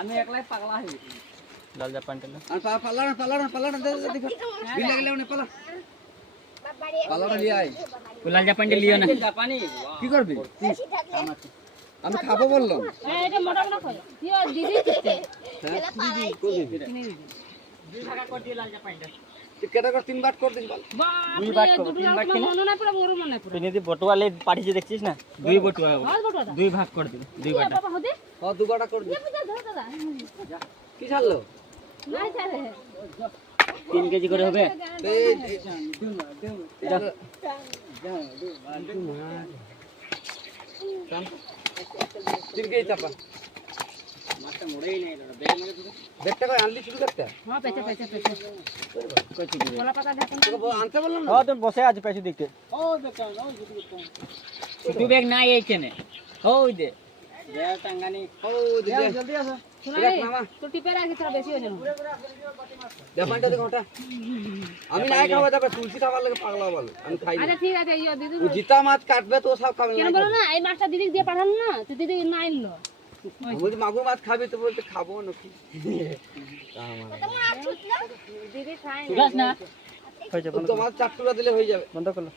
আমি একলাই পাগলা হই লাল জাপান টেলে পাল্লা দেখো বিল লাগলে উনি পাল্লাটা নিয়ে আয় লাল জাপান টেলে লিও না জাপানি কি করবি আমি খাবো বললাম এটা মোটা মোটা খাই ইও দিদি দিতে দিদি কোন দিদি দুই ভাগা করে দিয়ে লাল জাপানটা কেটা করে 3 বাট করে দিস বল দুই বাট করব 3 বাট কিনা মনে না পুরো মোর মনে পুরো তুমি যদি বটুয়ালে পাঠিয়ে দেখছিস না দুই বটুয়া হবে হাত বড়টা দুই ভাগ করে দিবি দুই বাটা বাবা হদে ও 2 বাটা করে দিস ধর দাদা কি ছাড়লো নাই ছাড়ে 3 কেজি করে হবে তিন কেজি চাপা মাছটা মোড়েই নাই দাদা বেগ মেরে দিতে দেখতে কই আনলি শুরু করতে হ্যাঁ পেছে কলা পাতা দেখুন তোকে আনতে বললাম না ও তুমি বসে আজ পেছু দেখতে ও দেখো ও দেখো দুই ব্যাগ নাই এইখানে ওই দে দে টাঙ্গানি ও দিদি জলদি আসো শুনাই তো টিপে রাখি তোরা বেশি হয়ে যাবে জাপানটা দেখো ওটা আমি নাই খাবো তারপর তুলসী খাবার লাগে পাগলা বল আমি খাই না আচ্ছা ঠিক আছে ইও দিদি ও জিতা মাছ কাটবে তো সব খাবে কেন না বলো না এই মাছটা দিদি দিয়ে পাঠানো না তো দিদি না আনলো বলছি মাগুর মাছ খাবি তো বলতে খাবো নাকি দিদি খায় তুলাস না হয়ে যাবে তো মাছ 4 টুকরা দিলে হয়ে যাবে বন্ধ করলো